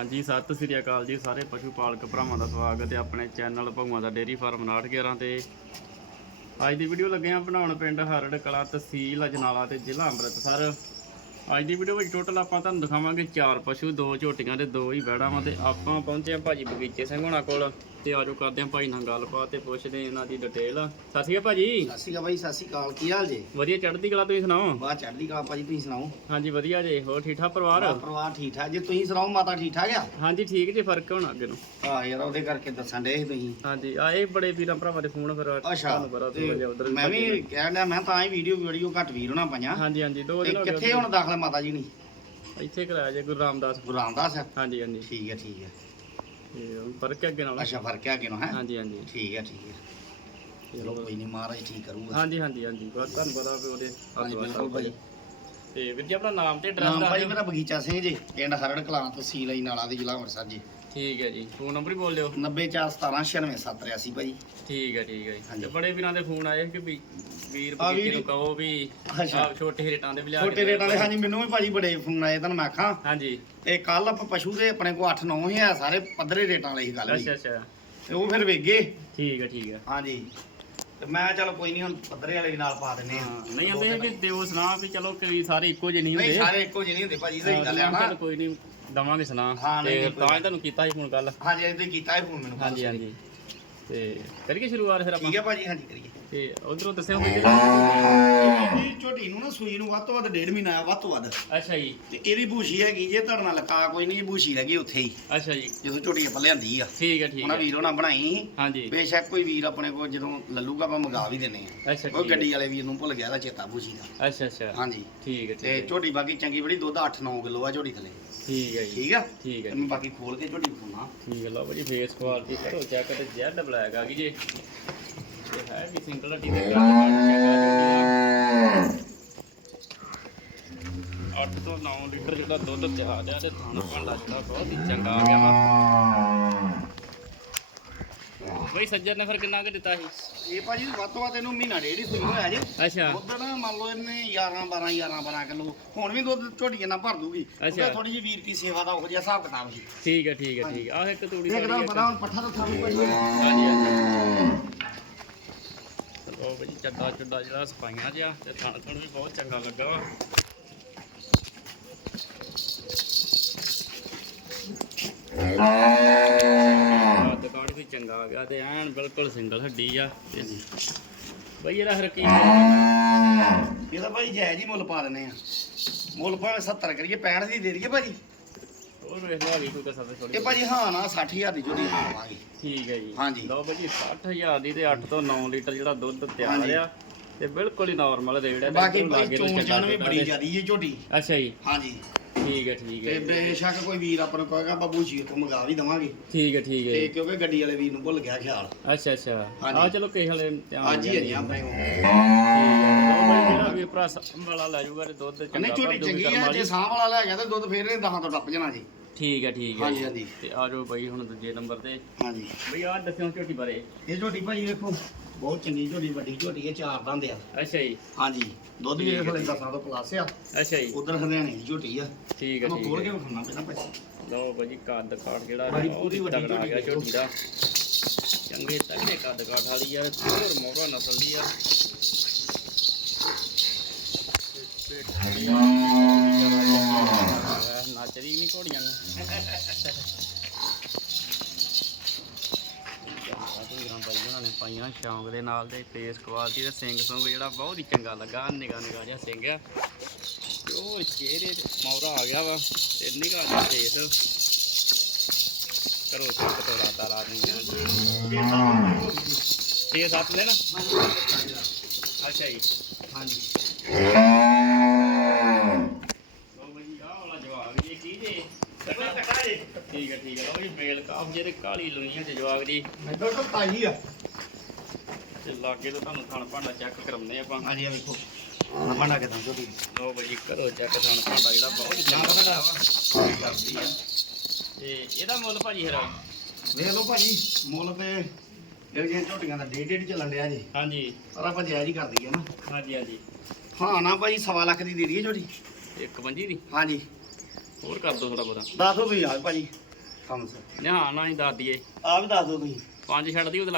ਹਾਂਜੀ, ਸਤਿ ਸ੍ਰੀ ਅਕਾਲ ਜੀ ਸਾਰੇ ਪਸ਼ੂ ਪਾਲਕ ਭਰਾਵਾਂ ਦਾ ਸਵਾਗਤ ਹੈ ਆਪਣੇ ਚੈਨਲ ਭਗਵਾਨ ਦਾ ਡੇਰੀ ਫਾਰਮ 911 ਤੇ। ਅੱਜ ਦੀ ਵੀਡੀਓ ਲੱਗੇ ਆ ਬਣਾਉਣ ਪਿੰਡ ਹਰੜ ਕਲਾ ਤਹਿਸੀਲ ਅਜਨਾਲਾ ਤੇ ਜ਼ਿਲ੍ਹਾ ਅੰਮ੍ਰਿਤਸਰ। ਅੱਜ ਦੀ ਵੀਡੀਓ ਵਿੱਚ ਟੋਟਲ ਆਪਾਂ ਤੁਹਾਨੂੰ ਦਿਖਾਵਾਂਗੇ ਚਾਰ ਪਸ਼ੂ, ਦੋ ਝੋਟੀਆਂ ਤੇ ਦੋ ਹੀ ਵੈੜਾਂ ਵਾਂ ਤੇ ਆਪਾਂ ਪਹੁੰਚੇ ਆ ਭਾਜੀ ਬਗੀਚੇ ਸਿੰਘ ਹੋਣਾ ਕੋਲ। ਤੇ ਆਜੋ ਕਰਦੇ ਆ ਭਾਈ ਨਾਲ ਗੱਲਬਾਤ ਤੇ ਪੁੱਛਦੇ ਆ ਇਹਨਾਂ ਦੀ ਡਿਟੇਲ ਸਤਿ ਸ਼੍ਰੀ ਅਕਾਲ ਭਾਜੀ। ਸਤਿ ਸ਼੍ਰੀ ਅਕਾਲ ਬਾਈ ਸਤਿ ਸ਼੍ਰੀ ਅਕਾਲ। ਕੀ ਹਾਲ ਜੇ? ਵਧੀਆ ਚੜ੍ਹਦੀ ਕਲਾ ਤੁਸੀਂ ਸੁਣਾਓ? ਬਾਹਰ ਚੜ੍ਹਦੀ ਕਲਾ ਭਾਜੀ ਤੁਸੀਂ ਸੁਣਾਓ? ਹਾਂਜੀ ਵਧੀਆ ਜੀ। ਹੋਰ ਠੀਕ ਠਾਕ ਪਰਿਵਾਰ? ਬਾਹਰ ਪਰਿਵਾਰ ਠੀਕ ਠਾਕ। ਜੇ ਤੁਸੀਂ ਸੁਣਾਓ ਮਾਤਾ ਠੀਕ ਠਾਕ ਆ? ਹਾਂਜੀ ਠੀਕ ਜੀ ਫ਼ਰਕ ਹੋਣਾ ਅੱਗੇ ਨੂੰ। ਆ ਯਾਰ ਉਹਦੇ ਕਰਕੇ ਦੱਸਣ ਦੇ ਤੁਸੀਂ। ਹਾਂਜੀ ਆਏ ਬੜੇ ਵੀਰਾਂ ਭਰਾਵਾਂ ਦੇ ਫੋਨ ਫਿਰ ਅੱਛਾ ਤੇ ਮੈਂ ਵੀ ਕਹਿਣ ਡਿਆ ਮੈਂ ਤਾਂ ਹੀ ਵੀਡੀਓ ਵੀਡੀਓ ਘੱਟ ਵੀਰ ਹੋਣਾ ਪਾਈਆਂ। ਹਾਂਜੀ ਹਾਂਜੀ ਦੋ ਦਿਨ ਹੋ ਗਏ ਕਿੱਥੇ ਹੁਣ ਦਾਖਲ ਮਾਤਾ ਜੀ ਨਹੀਂ ਇੱਥੇ ਕਰਾਇਆ ਜੇ ਗੁਰੂ ਰਾਮਦਾਸ। ਗੁਰੂ ਰਾਮਦਾਸ। ਆ? ਹਾਂਜੀ ਹਾਂਜੀ। ਠੀਕ ਹੈ ਠੀਕ ਹੈ ਤੇ ਹੁਣ ਫ਼ਰਕ ਹੈ ਅੱਗੇ ਨਾਲ? ਅੱਛਾ ਫ਼ਰਕ ਆ ਕਿਨੋਂ ਹੈ? ਹਾਂਜੀ ਹਾਂਜੀ। ਠੀਕ ਹੈ ਠੀਕ ਹੈ। ਚਲੋ। ਕੋਈ ਨਹੀਂ ਮਹਾਰਾਜ ਠੀਕ ਕਰੂਗਾ। ਹਾਂਜੀ ਹਾਂਜੀ ਹਾਂਜੀ। ਬਸ ਤੁਹਾਨੂੰ ਪਤਾ ਵੀ ਉਹਦੇ ਹਾਂਜੀ ਬਿਲਕੁਲ ਭਾਜੀ ਤੇ ਵੀਰ ਜੀ ਆਪਣਾ ਨਾਮ ਤੇ ਐਡਰੈਸ ਨਾਮ ਭਾਈ ਮੇਰਾ ਬਗੀਚਾ ਸਿੰਘ ਜੀ ਪਿੰਡ ਹਰੜ ਕਲਾਂ ਤਹਿਸੀਲ ਅਈ ਨਾਲਾ ਦੇ ਜ਼ਿਲ੍ਹਾ ਅੰਮ੍ਰਿਤਸਰ ਜੀ। ਠੀਕ ਹੈ ਜੀ ਫੋਨ ਨੰਬਰ ਹੀ ਬੋਲ ਦਿਓ। 9417969783 ਭਾਜੀ ਠੀਕ ਹੈ ਠੀਕ ਹੈ ਜੀ। ਹਾਂਜੀ। ਤੇ ਬੜੇ ਵੀਰਾਂ ਦੇ ਫੋਨ ਆਏ ਕਿ ਵੀ ਵੀਰ ਆ ਬਗੀਚੇ ਨੂੰ ਕਹੋ ਵੀ ਅੱਛਾ। ਛੋਟੇ ਰੇਟਾਂ ਦੇ ਵੀ ਲਿਆ ਛੋਟੇ ਰੇਟਾਂ ਦੇ ਹਾਂਜੀ ਮੈਨੂੰ ਵੀ ਭਾਜੀ ਬੜੇ ਫੋਨ ਆਏ ਤੁਹਾਨੂੰ ਮੈਂ ਆਖਾਂ। ਹਾਂਜੀ। ਤੇ ਕੱਲ ਆਪਾਂ ਪਸ਼ੂ ਦੇ ਆਪਣੇ ਕੋ 8 9 ਹੀ ਆ ਸਾਰੇ ਪੱਧਰੇ ਰੇਟਾਂ ਵਾਲੀ ਸੀ ਗੱਲ ਅੱਛਾ ਅੱਛਾ। ਤੇ ਉਹ ਫਿਰ ਵੇਗੇ ਠੀਕ ਹੈ ਠੀਕ ਹੈ। ਹਾਂਜੀ। ਤੇ ਮੈਂ ਕਿਹਾ ਚਲੋ ਕੋਈ ਨਹੀਂ ਹੁਣ ਪੱਧਰੇ ਵਾਲੇ ਵੀ ਨਾਲ ਪਾ ਦਿੰਨੇ ਆ। ਹਾਂ ਨਹੀਂ ਆਂਦੇ ਕਿ ਦਿਓ ਸੁਣਾ ਵੀ ਚਲੋ ਕਈ ਸਾਰੇ ਇੱਕੋ ਜਿਹੇ ਨਹੀਂ ਨਹੀਂ ਹੁੰਦੇ ਸਾਰੇ ਇੱਕੋ ਜਿਹੇ ਨਹੀਂ ਹੁੰਦੇ ਭਾਜੀ ਸਹੀ ਗੱਲ ਆ ਚੱਲ ਨਾ। ਕੋਈ ਨਹੀਂ ਦਵਾਂਗੇ ਸੁਣਾ ਹਾਂ, ਨਹੀਂ, ਤੇ ਨਹੀਂ, ਕੋਈ ਤਾਂ ਹੀ ਤੁਹਾਨੂੰ ਕੀਤਾ ਸੀ ਫੋਨ ਕੱਲ ਹਾਂਜੀ ਅੱਜ ਤੁਸੀਂ ਕੀਤਾ ਹੈ ਫੋਨ ਮੈਨੂੰ ਹਾਂਜੀ ਹਾਂਜੀ। ਤੇ ਕਰੀਏ ਸ਼ੁਰੂਆਤ ਫਿਰ ਆਪਾਂ? ਠੀਕ ਹੈ ਭਾਜੀ ਹਾਂਜੀ ਕਰੀਏ। ਤੇ ਉਧਰੋਂ ਦੱਸਿਓ। ਵੀ ਜੀ ਝੋਟੀ ਨੂੰ ਨਾ ਸੂਈ ਨੂੰ ਵੱਧ ਤੋਂ ਵੱਧ ਡੇਢ ਮਹੀਨਾ ਆ ਵੱਧ ਤੋਂ ਵੱਧ। ਅੱਛਾ ਜੀ। ਤੇ ਇਹਦੀ ਬੂਸ਼ੀ ਹੈਗੀ ਜੇ ਤੁਹਾਡੇ ਨਾਲ ਲਕਾ ਕੋਈ ਨਹੀਂ ਬੂਸ਼ੀ ਲੱਗੀ ਉੱਥੇ ਹੀ। ਅੱਛਾ ਜੀ। ਜਦੋਂ ਝੋਟੀ ਆਪਾਂ ਲਿਆਂਦੀ ਆ। ਠੀਕ ਹੈ ਠੀਕ ਉਹਨਾਂ ਹੈ ਵੀਰ ਬਣਾਈ। ਹਾਂਜੀ। ਬੇਸ਼ੱਕ ਕੋਈ ਵੀਰ ਆਪਣੇ ਕੋਲ ਜਦੋਂ ਲੱਲੂਗਾ ਆਪਾਂ ਮੰਗਾ ਵੀ ਦਿੰਨੇ ਆ। ਅੱਛਾ ਉਹ ਠੀਕ ਗੱਡੀ ਵਾਲੇ ਵੀਰ ਨੂੰ ਭੁੱਲ ਗਿਆ ਦਾ ਚੇਤਾ ਬੂਸ਼ੀ ਦਾ। ਅੱਛਾ ਅੱਛਾ। ਹਾਂਜੀ। ਠੀਕ ਹੈ ਤੇ ਹੈ ਝੋਟੀ ਬਾਕੀ ਚੰਗੀ ਬੜੀ ਦੁੱਧ 8-9 ਕਿਲੋ ਆ ਝੋਟੀ ਥੱਲੇ। ਠੀਕ ਹੈ ਜੀ। ਠੀਕ ਆ? ਠੀਕ ਹੈ ਤੇ ਮੈਂ ਬਾਕੀ ਖੋਲ ਕੇ ਝੋਟੀ ਵਿਖਾਉਣਾ। ਠੀਕ ਹੈ ਲਓ ਭਾਜੀ ਫੇਸ ਕੁਆਲਿਟੀ ਕਰੋ ਚੈੱਕ ਤੇ ਜੈਡ ਬਲੈਕ ਆ ਗਈ ਜੇ। ਤੇ ਹੈ ਵੀ ਸਿੰਗਲ ਹੱਡੀ ਦੇ ਗੱਲ ਅੱਠ ਤੋਂ 9 ਲੀਟਰ ਜਿਹੜਾ ਦੁੱਧ ਤਿਆਰ ਆ ਤੇ ਥਾਣਾ ਭਾਂਡਾ ਜਿਹੜਾ ਬਹੁਤ ਹੀ ਚੰਗਾ ਆ ਗਿਆ ਵਾ ਬਈ ਸੱਜਰ ਨੇ ਫਿਰ ਕਿੰਨਾ ਕੁ ਦਿੱਤਾ ਸੀ? ਇਹ ਭਾਜੀ ਵੱਧ ਤੋਂ ਵੱਧ ਇਹਨੂੰ ਮਹੀਨਾ ਡੇਢ ਹੀ ਸੂਈ ਹੋਇਆ ਜੇ ਅੱਛਾ। ਦੁੱਧ ਨਾ ਮੰਨ ਲਓ ਇਹਨੇ 11 12 11 12 ਕਿਲੋ। ਹੁਣ ਵੀ ਦੁੱਧ ਝੋਟੀ ਨਾਲ ਭਰ ਦੂਗੀ। ਅੱਛਾ। ਥੋੜੀ ਜਿਹੀ ਵੀਰ ਕੀ ਸੇਵਾ ਦਾ ਉਹ ਜਿਹਾ ਹਿਸਾਬ ਕਿਤਾਬ ਸੀ। ਠੀਕ ਹੈ ਠੀਕ ਹੈ ਠੀਕ। ਆਹ ਇੱਕ ਤੂੜੀ ਇੱਕ ਵਾਲੀ ਤਾਂ ਇੱਕ- ਪਤਾ ਹੁਣ ਪੱਠਾ ਤਾਂ ਥਾਂ ਭਾਜੀ ਹਾਂਜੀ ਹਾਂਜੀ। ਉਹ ਬਈ ਚੱਡਾ ਚੱਡਾ ਜਿਹੜਾ ਸਪਾਈਆਂ ਜਿਆ ਤੇ ਥਣ ਥਣ ਵੀ ਬਹੁਤ ਚੰਗਾ ਲੱਗਾ ਵਾ। ਕੱਦ ਕਾਠ ਵੀ ਚੰਗਾ ਆ ਗਿਆ ਤੇ ਐਨ ਬਿਲਕੁਲ ਸਿੰਗਲ ਹੱਡੀ ਆ ਤੇ ਬਈ ਇਹਦਾ ਫਿਰ ਕੀ ਇਹਦਾ ਭਾਈ ਜਾਇਜ਼ ਹੀ ਮੁੱਲ ਪਾ ਦਿੰਨੇ ਆ ਮੁੱਲ ਭਾਵੇਂ 70 ਕਰੀਏ 65 ਦੀ ਦੇ ਦਈਏ ਭਾਜੀ ਹੋਰ ਵੇਖ ਲਓ ਵੀ ਕੋਈ ਤਾਂ ਸਭ ਥੋੜੀ ਇਹ ਭਾਜੀ ਹਾਂ ਨਾ 60000 ਦੀ ਝੋਟੀ ਪਾਵਾਂਗੇ ਠੀਕ ਹੈ ਜੀ ਹਾਂਜੀ। ਲਓ ਭਾਜੀ 60000 ਦੀ ਤੇ 8 ਤੋਂ 9 ਲੀਟਰ ਜਿਹੜਾ ਦੁੱਧ ਤਿਆਰ ਹਾਂਜੀ। ਆ ਤੇ ਬਿਲਕੁਲ ਹੀ ਨਾਰਮਲ ਰੇਟ ਹੈ ਬਾਕੀ ਚੋਣ ਚਾਣ ਵੀ ਬੜੀ ਜ਼ਿਆਦੀ ਇਹ ਝੋਟੀ ਅੱਛਾ ਜੀ ਹਾਂਜੀ ਠੀਕ ਹੈ ਠੀਕ ਤੇ ਹੈ ਬੇਸ਼ੱਕ ਕੋਈ ਵੀਰ ਆਪਾਂ ਨੂੰ ਕਹੇਗਾ ਬਾਬੂ ਜੀ ਤੋਂ ਮੰਗਾ ਵੀ ਦਵਾਂਗੇ। ਠੀਕ ਹੈ ਠੀਕ ਹੈ। ਤੇ ਕਿਉਂਕਿ ਗੱਡੀ ਵਾਲੇ ਵੀਰ ਨੂੰ ਭੁੱਲ ਗਿਆ ਖਿਆਲ। ਅੱਛਾ ਅੱਛਾ। ਹਾਂਜੀ। ਆ ਚਲੋ ਕਿਸੇ ਹਲੇ ਧਿਆਨ ਅੱਜ ਹੀ ਹੈ ਜੀ ਆਪਣੇ ਕੋਲ। ਜਿਹੜਾ ਵੀ ਭਰਾ ਸਾਂਭ ਵਾਲਾ ਲੈ ਜਾਊਗਾ ਤੇ ਦੁੱਧ ਚੰਗਾ ਨਹੀਂ ਝੋਟੀ ਭਰ ਚੰਗੀ ਆ ਕਰਮਾਂ ਜੇ। ਸਾਹ ਵਾਲਾ ਲੈ ਗਿਆ ਤੇ ਦੁੱਧ ਫੇਰ ਇਹ 10 ਤੋਂ ਟੱਪ ਜਾਣਾ ਜੀ। ਠੀਕ ਹੈ ਠੀਕ ਹੈ। ਹਾਂਜੀ ਹਾਂਜੀ। ਤੇ ਆ ਜਾਓ ਭਾਈ ਹੁਣ ਦੂਜੇ ਨੰਬਰ ਤੇ। ਹਾਂਜੀ। ਬਈ ਆ ਦੱਸਿਓ ਝੋਟੀ ਬਾਰੇ। ਇਹ ਝੋਟੀ ਭਾਜੀ ਵੇਖੋ। ਬਹੁਤ ਚੰਗੀ ਝੋਟੀ ਵੱਡੀ ਝੋਟੀ ਹੈ ਚਾਰ ਦੰਦ ਆ। ਅੱਛਾ ਜੀ। ਹਾਂਜੀ ਦੁੱਧ ਵੀ ਇਹ ਹਲੇ ਦਸਾਂ ਤੋਂ ਪਲੱਸ ਆ। ਅੱਛਾ ਜੀ। ਉਧਰ ਹਰਿਆਣੇ ਦੀ ਝੋਟੀ ਆ। ਠੀਕ ਹੈ ਠੀਕ ਖੋਲ ਕੇ ਵਿਖਾਉਣਾ ਪਹਿਲਾਂ ਭਾਜੀ। ਲਓ ਭਾਜੀ ਕੱਦ ਕਾਠ ਜਿਹੜਾ ਬੜੀ ਹੈ ਉਹ ਪੂਰੀ ਵੱਡੀ ਤਗੜਾ ਆ ਗਿਆ ਝੋਟੀ ਝੋਟੀ ਦਾ। ਚੰਗੇ ਤਗੜੇ ਕੱਦ ਕਾਠ ਵਾਲੀ ਆ ਹੋਰ ਮੋਗਾ ਨਸਲ ਦੀ ਆ। ਦੀ। ਨੱਚਦੀ ਨਹੀਂ ਘੋੜੀਆਂ ਨੂੰ। ਪਾਈਆਂ ਸ਼ੌਂਕ ਦੇ ਨਾਲ ਤੇ ਫੇਸ ਕੁਆਲਿਟੀ ਤੇ ਸਿੰਘ ਸੁੰਗ ਜਿਹੜਾ ਬਹੁਤ ਹੀ ਚੰਗਾ ਲੱਗਾ। ਨਿਗਾ ਨਿਗਾ ਜਿਹਾ ਸਿੰਘ ਆ। ਉਹ ਚਿਹਰੇ ਤੇ ਮੌਰਾ ਆ ਗਿਆ ਵਾ ਤੇ ਨਿਗਾ ਜਿਹਾ ਫੇਸ ਕਰੋ ਚੈੱਕ ਤੋਂ ਰਾਤਾ ਰਾਤ ਨੂੰ ਛੇ ਸੱਤ ਦਿਨ ਅੱਛਾ ਜੀ। ਹਾਂਜੀ। ਜਵਾਬ ਜੀ ਠੀਕ ਹੈ ਠੀਕ ਹੈ ਲੋ ਜੀ, ਮੇਲ ਕਾਫ ਜਿਹੜੇ ਕਾਲੀ ਲੁਈਆਂ ਤੇ ਜਵਾਬ ਦੀ ਇੱਧਰ ਤਾਂ ਤਾਈ ਆ। ਤੇ ਲਾਗੇ ਤੋਂ ਤੁਹਾਨੂੰ ਥਣ ਭਾਂਡਾ ਚੈੱਕ ਕਰਾਉਂਦੇ ਆਪਾਂ। ਹਾਂਜੀ ਆ ਵੇਖੋ। ਨਮਣਾ ਕੇ ਤਾਂ ਝੋਟੀ ਲੋ ਬਈ ਕਰੋ ਚੈੱਕ ਥਣ ਭਾਂਡਾ ਜਿਹੜਾ ਬਹੁਤ ਚੰਗਾ ਸਾਡਾ ਵਾ ਕਰਦੀ ਆ। ਤੇ ਇਹਦਾ ਮੁੱਲ ਭਾਜੀ ਵੇਖ ਲਓ ਭਾਜੀ ਮੁੱਲ ਤੇ ਇਹ ਜਿਹੜੀਆਂ ਝੋਟੀਆਂ ਦਾ ਡੇਢ ਡੇਢ ਚੱਲਣ ਡਿਆ ਜੀ। ਹਾਂਜੀ। ਪਰ ਆਪਾਂ ਜਾਇਜ਼ ਹੀ ਕਰ ਦਈਏ ਨਾ। ਹਾਂਜੀ ਹਾਂਜੀ। ਹਾਂ ਨਾ ਭਾਜੀ ਸਵਾ ਲੱਖ ਦੀ ਦੇ ਦਈਏ ਝੋਟੀ। ਇੱਕ ਪੰਜੀ ਦੀ? ਹਾਂਜੀ। ਹੋਰ ਕਰ ਦੋ ਥੋੜਾ ਬਹੁਤਾ। ਦੱਸ ਦੋ ਤੁਸੀਂ ਆ ਭਾਜੀ। ਹੀ ਦੱਸ ਦਈਏ। ਦੱਸ ਤੁਸੀਂ। ਪੰਜ ਛੱਡ ਉਹਦੇ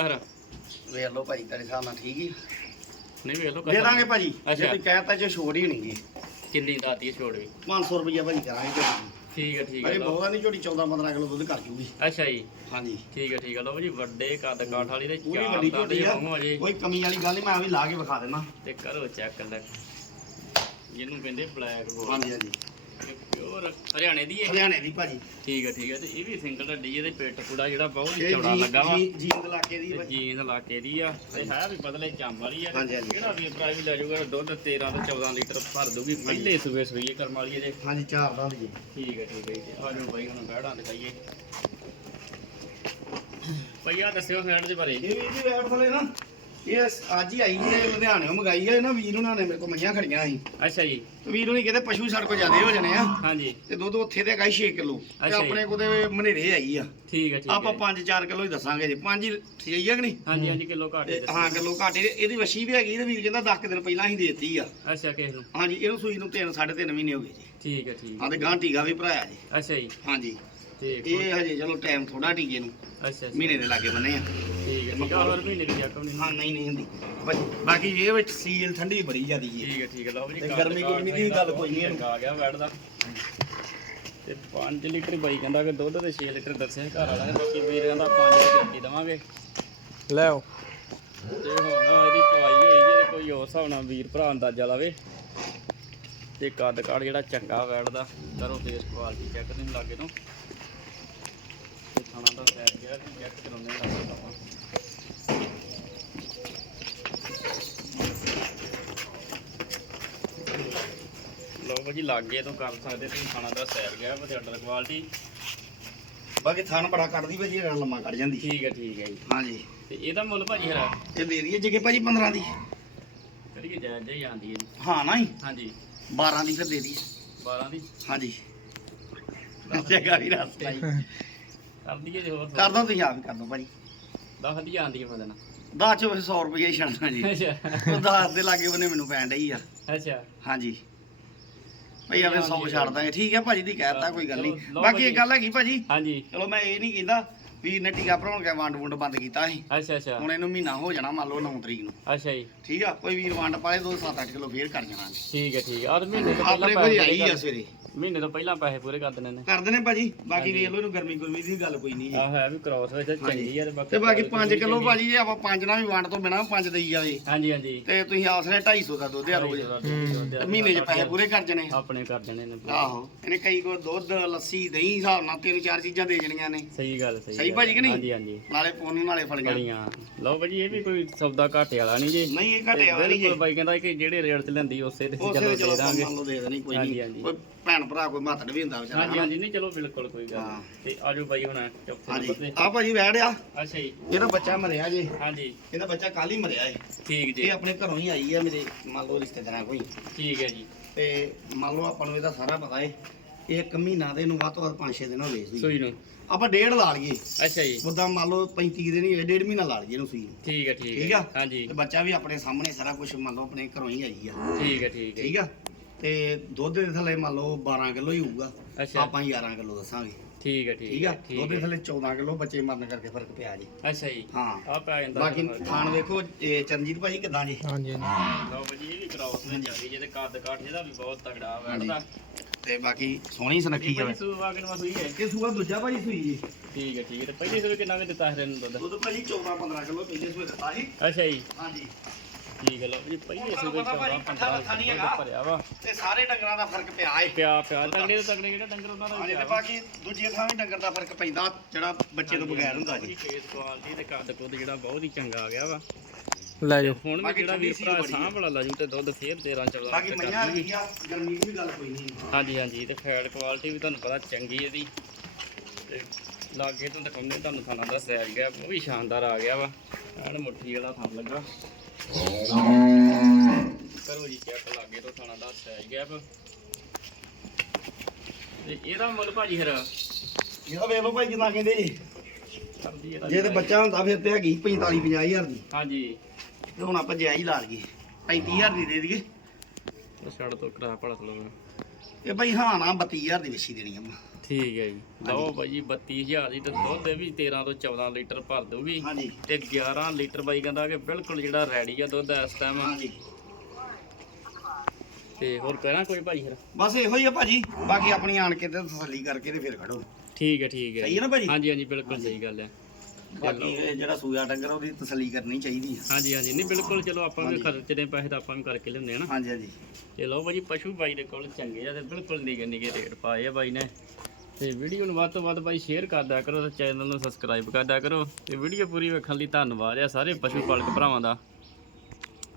ਵੇਖ ਲਓ ਭਾਜੀ ਤੇਰੇ ਹਿਸਾਬ ਨਾਲ ਠੀਕ ਹੀ ਨਹੀਂ ਵੇਖ ਲਓ ਦੇ ਦਾਂਗੇ ਭਾਜੀ। ਜੇ ਅੱਛਾ। ਤੁਸੀਂ ਕਹਿਤਾ ਜੇ ਛੋੜ ਹੀ ਨਹੀਂ ਕਿੰਨੀ ਦੱਸ ਦਈਏ ਛੋੜ ਵੀ? 500 ਰੁਪਇਆ ਭਾਜੀ ਕਰਾਂਗੇ ਝੋਟੀ ਠੀਕ ਹੈ ਠੀਕ ਹੈ ਅਰੇ ਲਓ। ਬਹੁਤਾ ਨਹੀਂ ਝੋਟੀ 14 15 ਕਿਲੋ ਦੁੱਧ ਕਰ ਜੂਗੀ। ਅੱਛਾ ਜੀ। ਹਾਂਜੀ। ਠੀਕ ਹੈ ਠੀਕ ਹੈ ਲਓ ਜੀ ਵੱਡੇ ਕੱਦ ਕਾਠ ਵਾਲੀ ਤੇ ਪੂਰੀ ਚਾਰ ਵੱਡੀ ਦੰਦ ਝੋਟੀ ਆ। ਮੂੰਹ ਅਜੇ ਕੋਈ ਕਮੀ ਵਾਲੀ ਗੱਲ ਨਹੀਂ ਮੈਂ ਆ ਵੀ ਲਾ ਕੇ ਵਿਖਾ ਦੇਣਾ ਤੇ ਕਰੋ ਚੈੱਕ ਲੈ। ਜਿਹਨੂੰ ਕਹਿੰਦੇ ਬਲੈਕ ਗੋਲ ਹਾਂਜੀ ਹਾਂਜੀ। ਪਿਓਰ ਹਰਿਆਣੇ ਦੀ ਹੈ ਹਰਿਆਣੇ ਦੀ ਭਾਜੀ। ਠੀਕ ਹੈ ਠੀਕ ਹੈ ਤੇ ਇਹ ਵੀ ਸਿੰਗਲ ਢੱਡੀ ਇਹਦੇ ਪੇਟ ਪੂੜਾ ਜਿਹੜਾ ਬਹੁਤ ਹੀ ਇਹ ਚੌੜਾ ਲੱਗਾ ਵਾ। ਜੀ ਜੀਂਦ ਇਲਾਕੇ ਦੀ ਭਾਜੀ। ਜੀਨ ਇਲਾਕੇ ਦੀ ਆ। ਤੇ ਹੈ ਵੀ ਬਦਲੇ ਚੰਮ ਵਾਲੀ ਆ। ਹਾਂਜੀ, ਹਾਂਜੀ। ਕਿਹੜਾ ਵੀ ਲੈ ਜਾਊਗਾ ਦੁੱਧ 13 ਤੋਂ 14 ਲੀਟਰ ਭਰ ਦੂਗੀ ਪਹਿਲੇ ਸੂਬੇ ਸੂਈਏ ਕਰਮ ਵਾਲੀ ਇਹਦੇ ਹਾਂਜੀ ਚਾਰ ਦਾ ਜੀ। ਠੀਕ ਹੈ ਠੀਕ ਹੈ ਜੀ। ਆ ਜਾਓ ਬਾਈ ਹੁਣ ਬੈੜਾਂ ਦਿਖਾਈਏ। ਭਈਆ ਦੱਸਿਓ ਫੈਟ ਦੇ ਬਾਰੇ। ਇਹ ਵੀ ਜੀ ਵੈਟ ਥਲੇ ਨਾ। ਇਹ ਅੱਜ ਹੀ ਆਈ ਇਹ ਲੁਧਿਆਣੇੋਂ ਮੰਗਾਈ ਹੈ ਨਾ ਵੀਰ ਉਹਨਾਂ ਨੇ ਮੇਰੇ ਕੋਲ ਮਈਆਂ ਖੜੀਆਂ ਸੀ। ਅੱਛਾ ਜੀ। ਤੇ ਵੀਰ ਉਹਨੇ ਕਹਿੰਦੇ ਪਸ਼ੂ ਸਾਡੇ ਕੋਲ ਜ਼ਿਆਦੇ ਹੋ ਜਾਣੇ ਆ। ਹਾਂਜੀ। ਤੇ ਦੁੱਧ ਉੱਥੇ ਤੇ ਗਾਈ 6 ਕਿਲੋ। ਤੇ। ਆਪਣੇ ਕੋਲ ਤੇ ਮਨੇਰੇ ਆਈ ਆ। ਠੀਕ ਹੈ ਠੀਕ ਆਪਾਂ ਹੈ 5-4 ਕਿਲੋ ਹੀ ਦੱਸਾਂਗੇ ਜੀ। 5 ਠੀਕ ਹੈ ਕਿ ਨਹੀਂ? ਹਾਂਜੀ ਹਾਂਜੀ ਕਿਲੋ ਘੱਟ ਹੀ। ਹਾਂ ਕਿਲੋ ਘਾਟੇ ਇਹਦੀ ਵਸ਼ੀ ਵੀ ਹੈਗੀ ਤੇ ਵੀਰ ਕਹਿੰਦਾ 10 ਦਿਨ ਪਹਿਲਾਂ ਹੀ ਦੇਤੀ ਆ। ਅੱਛਾ ਕਿਸ ਨੂੰ? ਹਾਂਜੀ ਇਹਨੂੰ ਸੂਈ ਨੂੰ 3 3.5 ਮਹੀਨੇ ਹੋ ਗਏ ਜੀ। ਠੀਕ ਹੈ ਠੀਕ ਹਾਂ ਤੇ ਗਾਂ ਟੀਕਾ ਵੀ ਭਰਾਇਆ ਜੀ। ਅੱਛਾ ਜੀ। ਹਾਂਜੀ। ਠੀਕ ਇਹ ਹਜੇ ਚਲੋ ਟਾਈਮ ਥੋੜਾ ਟੀਕੇ ਨੂੰ। ਅੱਛਾ। ਮਹੀਨੇ ਦੇ ਲਾਗੇ ਬੰਨੇ ਆ। ਠੀਕ ਹੈ ਠੀਕ ਹੈ। ਹੋਰ ਮਹੀਨੇ ਦੀ ਚੱਕ ਨਹੀਂ ਹਾਂ। ਨਹੀਂ ਨਹੀਂ ਹੁੰਦੀ। ਬਾ- ਬਾਕੀ ਇਹ ਵਿੱਚ ਸੀਲ ਠੰਡੀ ਬੜੀ ਜ਼ਿਆਦੀ ਜੀ ਠੀਕ ਹੈ ਠੀਕ ਹੈ ਲਓ ਜੀ ਤੇ ਕੱਦ ਗਰਮੀ ਕਾਠ ਗੁਰਮੀ ਦੀ ਗੱਲ ਕੋਈ ਨਹੀਂ ਆ ਗਿਆ ਬੈਡ ਦਾ। ਤੇ 5 ਲੀਟਰ ਬਾਈ ਕਹਿੰਦਾ ਕਿ ਦੁੱਧ ਤੇ 6 ਲੀਟਰ ਦੱਸਿਆ ਘਰ ਵਾਲਾ ਨੇ ਬਾਕੀ ਵੀਰਾਂ ਦਾ 5 ਲੀਟਰ ਦੀ ਦਵਾਂਗੇ। ਲੈ ਆਓ ਤੇ ਹੁਣ ਇਹਦੀ ਚਵਾਈ ਹੋਈ ਜੇ ਤੇ ਕੋਈ ਹੋਰ ਹਿਸਾਬ ਨਾਲ ਵੀਰ ਭਰਾ ਅੰਦਾਜ਼ਾ ਲਾਵੇ। ਤੇ ਕੱਦ ਕਾਠ ਜਿਹੜਾ ਚੰਗਾ ਬੈਡ ਦਾ ਕਰੋ ਫੇਸ ਕੁਆਲਿਟੀ ਚੈੱਕ ਤੁਸੀਂ ਲਾਗੇ ਤੇ। ਖਾਣਾ ਗਿਆ ਹਾਂ ਲਾਗੇ ਤੋਂ ਲਾਗੇ ਕਰ ਸਕਦੇ ਤੁਸੀਂ ਖਾਣਾ ਦਾ ਸੈਰ ਗਿਆ ਵਾ ਤੇ ਆਰਡਰ ਕੁਆਲਿਟੀ ਬਾਕੀ ਥਣ ਬੜਾ ਕੱਢਦੀ ਭਾਜੀ ਇਹ ਲੰਮਾ ਕੱਢ ਜਾਂਦੀ। ਠੀਕ ਹੈ ਠੀਕ ਹੈ ਜੀ। ਹਾਂਜੀ। ਤੇ ਇਹਦਾ ਮੁੱਲ ਭਾਜੀ ਹਰਾ? ਇਹ ਦੇ ਦਈਏ ਜਗੇ ਭਾਜੀ 15 ਦੀ। ਕਰੀਏ ਜਾਇਜ਼ ਜਾਈ ਆਂਦੀ ਹੈ ਜੀ। ਹਾਂ ਨਾ ਹੀ ਹਾਂਜੀ। 12 ਦੀ ਫਿਰ ਦੇ ਦਈਏ। 12 ਦੀ? ਹਾਂਜੀ। ਜਗਾ ਵੀ ਰਸਤੇ। ਕਰ ਦਈਏ ਜੇ ਹੋਰ ਕਰ ਦੋ ਤੁਸੀਂ ਆਪ ਹੀ ਕਰ ਦੋ ਭਾਜੀ। 10 ਦੀ ਆਂਦੀ ਹੈ ਬਦਨਾ 10 ਚ 100 ਰੁਪਏ ਹੀ ਛੱਡਣਾ ਜੀ। ਅੱਛਾ। ਉਹ 10 ਦੇ ਲਾਗੇ ਬਨੇ ਮੈਨੂੰ ਪੈਣ ਡਈ ਆ। ਅੱਛਾ। ਹਾਂਜੀ। ਭਈ ਆਵੇ 100 ਛੱਡ ਦਾਂਗੇ। ਠੀਕ ਹੈ ਭਾਜੀ ਦੀ ਕਹਿਤਾ ਕੋਈ ਗੱਲ ਨਹੀਂ। ਬਾਕੀ। ਇੱਕ ਗੱਲ ਹੈਗੀ ਭਾਜੀ। ਹਾਂਜੀ। ਚਲੋ ਮੈਂ ਇਹ ਨਹੀਂ ਕਹਿੰਦਾ ਵੀਰ ਨੇ ਟੀਕਾ ਭਰਾਉਣ ਕੇ ਵੰਡ ਵੁੰਡ ਬੰਦ ਕੀਤਾ ਸੀ। ਅੱਛਾ ਅੱਛਾ। ਹੁਣ ਇਹਨੂੰ ਮਹੀਨਾ ਹੋ ਜਾਣਾ ਮੰਨ ਲਓ 9 ਤਰੀਕ ਨੂੰ। ਅੱਛਾ ਜੀ। ਠੀਕ ਆ? ਕੋਈ ਵੀਰ ਵੰਡ ਪਾਲੇ 2 7 8 ਕਿਲੋ ਫੇਰ ਕਰ ਜਾਣਾ। ਠੀਕ ਹੈ ਠੀਕ ਹੈ। ਆਹ ਮਹੀਨੇ ਤੋਂ ਪਹਿਲਾਂ ਆਪਣੇ ਪੈਸੇ ਆਈ ਆ ਸਵੇਰੇ। ਮਹੀਨੇ ਤੋਂ ਪਹਿਲਾਂ ਪੈਸੇ ਪੂਰੇ ਕਰ ਦੇਣੇ ਨੇ। ਕਰ ਦੇਣੇ ਭਾਜੀ ਬਾਕੀ। ਵੇਖ ਲਓ ਇਹਨੂੰ ਗਰਮੀ ਗੁਰਮੀ ਦੀ ਗੱਲ ਕੋਈ ਨਹੀਂ ਆਹ ਹੈ ਵੀ ਕ੍ਰਾਸ ਵਿੱਚ ਚੰਗੀ ਆ ਤੇ ਬਾਕੀ ਤੇ ਬਾਕੀ quality 5 ਵੀ ਕਿਲੋ। ਭਾਜੀ ਜੇ ਆਪਾਂ 5 ਨਾਲ ਵੀ ਵੰਡ ਤੋਂ ਬਿਨਾ 5 ਦੇਈ ਜਾਵੇ। ਹਾਂਜੀ ਹਾਂਜੀ। ਤੇ ਤੁਸੀਂ ਆਸਰੇ 250 ਦਾ ਦੁੱਧ ਆ ਰੋਜ਼ ਤੇ ਮਹੀਨੇ 'ਚ ਪੈਸੇ ਪੂਰੇ ਕਰ ਜਣੇ ਆਪਣੇ ਕਰ ਦੇਣੇ ਨੇ। ਆਹੋ ਇਹਨੇ ਕਈ ਕੋ ਦੁੱਧ ਲੱਸੀ ਦਹੀਂ ਹਿਸਾਬ ਨਾਲ ਤਿੰਨ ਚਾਰ ਚੀਜ਼ਾਂ ਦੇ ਜਣੀਆਂ ਨੇ। ਸਹੀ ਗੱਲ ਸਹੀ ਸਹੀ। ਭਾਜੀ ਕਿ ਨਹੀਂ? ਹਾਂਜੀ ਹਾਂਜੀ। ਨਾਲੇ ਪੁੰਨ ਨਾਲੇ ਫਲੀਆਂ। ਲਓ ਭਾਜੀ ਇਹ ਵੀ ਕੋਈ ਸੌਦਾ ਘਾਟੇ ਵਾਲਾ ਨਹੀਂ ਜੀ। ਨਹੀਂ ਇਹ ਘਟਿਆ ਵਾਲੀ ਬਿਲਕੁਲ ਬਾਈ ਕਹਿੰਦਾ ਕਿ ਜਿਹੜੇ ਰੇਟ ਤੇ ਲੈਂਦੀ ਉਸੇ ਤੇ ਉਸੇ ਚਲੋ ਦੇ ਚਲੋ ਦੇ ਦਾਂਗੇ। ਮੰਨ ਲਓ ਦੇ ਦੇਣੀ ਕੋਈ ਹਾਂਜੀ, ਨਹੀਂ। ਹਾਂਜੀ। ਕੋਈ ਭੈਣ ਭਰਾ ਕੋਈ ਮਾਤੜ ਵੀ ਹੁੰਦਾ ਵਿਚਾਰਾ ਹਾਂਜੀ ਹਾਂਜੀ ਨਹੀਂ ਚਲੋ ਬਿਲਕੁਲ ਕੋਈ ਗੱਲ ਹਾਂ। ਨਹੀਂ। ਤੇ ਆਜੋ ਬਾਈ ਹੁਣ ਚੌਥੇ ਹਾਂਜੀ। ਨੰਬਰ ਤੇ। ਆ ਭਾਜੀ ਵੈੜਿਆ ਅੱਛਾ ਜੀ। ਇਹਦਾ ਬੱਚਾ ਮਰਿਆ ਜੇ। ਹਾਂਜੀ। ਇਹਦਾ ਬੱਚਾ ਕੱਲ ਹੀ ਮਰਿਆ ਏ। ਠੀਕ ਜੀ। ਇਹ ਆਪਣੇ ਘਰੋਂ ਹੀ ਆਈ ਆ ਮੇਰੇ ਮੰਨ ਲਓ ਰਿਸ਼ਤੇਦਾਰਾਂ ਕੋਈ ਠੀਕ ਹੈ ਜੀ। ਤੇ ਮੰਨ ਲਓ ਆਪਾਂ ਨੂੰ ਇਹਦਾ ਸਾਰਾ ਪਤਾ ਏ ਇਹ ਇੱਕ ਮਹੀਨਾ ਦੇ ਨੂੰ ਵੱਧ ਤੋਂ ਵੱਧ 5-6 ਦਿਨ ਹੋ ਗਏ ਸੀ। ਸੂਈ ਨੂੰ। ਆਪਾਂ ਡੇਢ ਲਾ ਲਈਏ। ਅੱਛਾ ਜੀ। ਉਦਾਂ ਮੰਨ ਲਓ 35 ਦਿਨ ਹੀ ਹੋਏ, ਡੇਢ ਮਹੀਨਾ ਲਾ ਲਈਏ ਇਹਨੂੰ ਸੂਈ ਨੂੰ। ਠੀਕ ਹੈ ਠੀਕ ਠੀਕ ਹੈ ਆ? ਹਾਂਜੀ। ਤੇ ਬੱਚਾ ਵੀ ਆਪਣੇ ਸਾਹਮਣੇ ਸਾਰਾ ਕੁਝ ਮੰਨ ਲਓ ਆਪਣੇ ਘਰੋਂ ਹੀ ਆਈ ਆ। ਠੀਕ ਹੈ ਠੀਕ ਹੈ। ਠੀਕ ਆ? ਤੇ ਦੁੱਧ ਦੇ ਥੱਲੇ ਮੰਨ ਲਓ 12 ਕਿਲੋ ਹੀ ਹੋਊਗਾ। ਅੱਛਾ। ਆਪਾਂ 11 ਕਿਲੋ ਦੱਸਾਂਗੇ। ਠੀਕ ਹੈ ਠੀਕ ਠੀਕ ਆ? ਹੈ ਦੁੱਧ ਠੀਕ ਦੇ ਹੈ ਥੱਲੇ 14 ਕਿਲੋ ਬੱਚੇ ਮਰਨ ਕਰਕੇ ਫ਼ਰਕ ਪਿਆ ਜੀ। ਅੱਛਾ ਜੀ। ਹਾਂ। ਆ ਪੈ ਜਾਂਦਾ ਬਾਕੀ ਖਾਣ ਵੇਖੋ ਇਹ ਚਰਨਜੀਤ ਭਾਜੀ ਕਿਦਾਂ ਜੀ? ਹਾਂਜੀ ਹਾਂਜੀ। ਲਓ ਭਾਜੀ ਇਹ ਵੀ ਕਰਾਉਸ ਨੇ ਚੱਲੀ ਜਿਹਦੇ ਕੱਦ ਕਾਠ ਜਿਹਦਾ ਵੀ ਬਹੁਤ ਤਗੜਾ ਬੈਠਦਾ ਤੇ ਬਾਕੀ ਸੋਹਣੀ ਸੁਨੱਖੀ ਆ ਭਾਜੀ ਸੂਆ ਕਿਨਵਾ ਸੂਈ ਹੈ? ਇਹ ਸੂਆ ਦੂਜਾ ਭਾਜੀ ਸੂਈ ਜੀ। ਠੀਕ ਹੈ ਠੀਕ ਹੈ ਤੇ ਪਹਿਲੀ ਸੂਈ ਕਿੰਨਾ ਵੀ ਦਿੱਤਾ ਹਰੇ ਨੂੰ ਦੁੱਧ? ਦੁੱਧ ਭਾਜੀ 14 15 ਕਿਲੋ ਪਹਿਲੇ ਸੂਏ ਦਿੱਤਾ ਸੀ। ਅੱਛਾ ਜੀ। ਹਾਂਜੀ। ਠੀਕ ਹੈ ਲਓ ਜੀ ਪਹਿਲੀ ਸੂਈ ਵਿੱਚ ਪਤਾ ਭਾਜੀ, 14 ਪੱਠਾ ਲੱਥਾ ਨਹੀਂ ਹੈਗਾ। ਭਰਿਆ ਵਾ। ਤੇ ਸਾਰੇ ਡੰਗਰਾਂ ਦਾ ਫ਼ਰਕ ਪਿਆ ਏ। ਪਿਆ ਪਿਆ। ਤਗੜੇ ਤੋਂ ਤਗੜੇ ਜਿਹੜੇ ਡੰਗਰ ਉਹਨਾਂ ਦਾ ਹਾਂਜੀ ਤੇ। ਬਾਕੀ ਦੂਜੀਆਂ ਥਾਂ ਵੀ ਡੰਗਰ ਦਾ ਫ਼ਰਕ ਪੈਂਦਾ ਜਿਹੜਾ ਬੱਚੇ ਤੋਂ ਬਗੈਰ ਹੁੰਦਾ ਜੀ। ਫੇਸ ਕੁਆਲਿਟੀ ਤੇ ਕੱਦ ਕੁੱਦ ਜਿਹੜਾ ਬਹੁਤ ਹੀ ਚੰਗਾ ਆ ਗਿਆ ਵਾ। ਲੈ ਜਾਓ। ਹੁਣ ਵੀ ਬਾਕੀ ਜਿਹੜਾ ਵੀਰ ਠੰਡੀ ਭਰਾ ਸੀ ਬੜੀ ਸਾਂਭ ਵਾਲਾ ਲਾਜੂ ਤੇ ਦੁੱਧ ਫੇਰ 13 14 ਬਾਕੀ ਮਈਆਂ ਕਰ ਦੂਗੀ। ਰੱਖੀ ਆ ਗਰਮੀ ਦੀ ਵੀ ਗੱਲ ਕੋਈ ਨਹੀਂ। ਹਾਂਜੀ ਹਾਂਜੀ ਤੇ ਫੈਟ ਕੁਆਲਿਟੀ ਵੀ ਤੁਹਾਨੂੰ ਪਤਾ ਚੰਗੀ ਇਹਦੀ। ਤੇ ਲਾਗੇ ਤੋਂ ਦਿਖਾਉਂਦੇ ਤੁਹਾਨੂੰ ਥਾਣਾ ਦਾ ਸੈਜ ਗਿਆ ਉਹ ਵੀ ਸ਼ਾਨਦਾਰ ਆ ਗਿਆ ਵਾ। ਐਨ ਮੁੱਠੀ ਵਾਲਾ ਥਣ ਲੱਗਾ। ਕਰੋ ਜੀ ਚੈੱਕ ਲਾਗੇ ਤੋਂ ਥਾਣਾ ਦਾ ਸੈਜ ਗਿਆ ਵਾ ਤੇ ਇਹਦਾ ਮੁੱਲ ਭਾਜੀ ਫਿਰ? ਇਹਦਾ ਵੇਖ ਲਓ ਭਾਈ ਜਿੰਨਾ ਕਹਿੰਦੇ ਜੀ। ਕਰਦੀ ਇਹਦਾ ਜੇ ਤੇ ਬੱਚਾ ਹੁੰਦਾ ਫਿਰ ਤੇ ਹੈਗੀ 45 50000 ਦੀ। ਹਾਂਜੀ। ਤੇ ਹੁਣ ਆਪਾਂ ਜਾਇਜ਼ ਲਾ ਲਈਏ 35000 ਦੀ ਦੇ ਦਈਏ। ਉਹ ਛੱਡ ਤੋਂ ਕਰਾ ਪੜਾ ਲਓ ਇਹ ਭਾਈ ਹਾਂ ਨਾ 32000 ਦੀ ਵਛੀ ਦੇਣੀ ਆਪਾਂ। ਠੀਕ ਹੈ ਜੀ। ਲਓ ਬਾਈ ਜੀ 32000 ਦੀ ਤੇ ਦੁੱਧ ਇਹ ਵੀ 13 ਤੋਂ 14 ਲੀਟਰ ਭਰ ਦੂਗੀ ਹਾਂਜੀ। ਤੇ 11 ਲੀਟਰ ਬਾਈ ਕਹਿੰਦਾ ਕਿ ਬਿਲਕੁਲ ਜਿਹੜਾ ਰੈਡੀ ਆ ਦੁੱਧ ਇਸ ਟਾਈਮ ਹਾਂਜੀ। ਤੇ ਹੋਰ ਕਹਿਣਾ ਕੋਈ ਭਾਈ ਫਿਰ? ਬਸ ਇਹੋ ਹੀ ਆ ਭਾਜੀ। ਬਾਕੀ ਆਪਣੀ ਆਣ ਕੇ ਤੇ ਤਸੱਲੀ ਕਰਕੇ ਤੇ ਫਿਰ ਖੜੋ। ਠੀਕ ਹੈ ਠੀਕ ਹੈ। ਸਹੀ ਹੈ ਨਾ ਭਾਜੀ? ਹਾਂਜੀ ਹਾਂਜੀ ਬਿਲਕੁਲ ਸਹੀ ਗੱਲ ਹੈ। ਬਾਕੀ ਇਹ ਜਿਹੜਾ ਸੂਆ ਡੰਗਰ ਉਹਦੀ ਤਸੱਲੀ ਕਰਨੀ ਚਾਹੀਦੀ ਆ। ਹਾਂਜੀ ਹਾਂਜੀ। ਨਹੀਂ ਬਿਲਕੁਲ ਚਲੋ ਆਪਾਂ ਵੀ ਖਰਚੇ ਦੇ ਪੈਸੇ ਤਾਂ ਆਪਾਂ ਵੀ ਕਰਕੇ ਲਿਆਉਂਦੇ ਆ ਨਾ। ਹਾਂਜੀ ਹਾਂਜੀ। ਤੇ ਲਓ ਭਾਜੀ ਪਸ਼ੂ ਬਾਈ ਦੇ ਕੋਲ ਚੰਗੇ ਆ ਤੇ ਬਿਲਕੁਲ ਨਿਗੇ ਨਿਗੇ ਰੇਟ ਪਾਏ ਆ ਬਾਈ ਨੇ। ਤੇ ਵੀਡੀਓ ਨੂੰ ਵੱਧ ਤੋਂ ਵੱਧ ਬਾਈ ਸ਼ੇਅਰ ਕਰ ਦਿਆ ਕਰੋ ਤੇ ਚੈਨਲ ਨੂੰ ਸਬਸਕ੍ਰਾਈਬ ਕਰ ਦਿਆ ਕਰੋ ਤੇ ਵੀਡੀਓ ਪੂਰੀ ਵੇਖਣ ਲਈ ਧੰਨਵਾਦ ਆ ਸਾਰੇ ਪਸ਼ੂ ਪਾਲਕ ਭਰਾਵਾਂ ਦਾ।